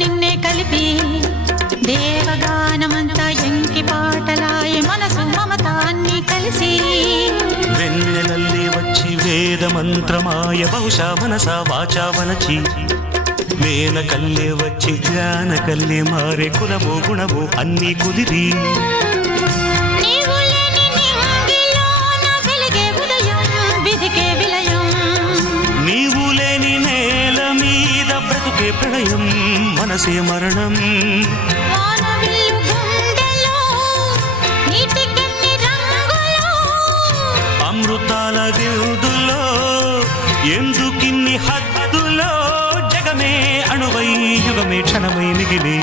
నిన్నే కలిపి దేవగానమంతా ఎంకి పాటలాయ మనసు మమతాన్ని కలిసి వెన్నెలల్లి వచ్చి వేద మంత్రమాయ బహుశా మనసా వాచా వనచి మేన కల్లే వచ్చి జ్ఞాన కల్లే మారే కులము గుణము అన్నీ కుదిరి నీవు లేని నేల మీద బ్రతుకే ప్రళయం మనసే మరణం అమృతాల విరుదులో ఎందుకిన్ని హద్దులో జగమే అణువై యుగమే క్షణమై మిగిలి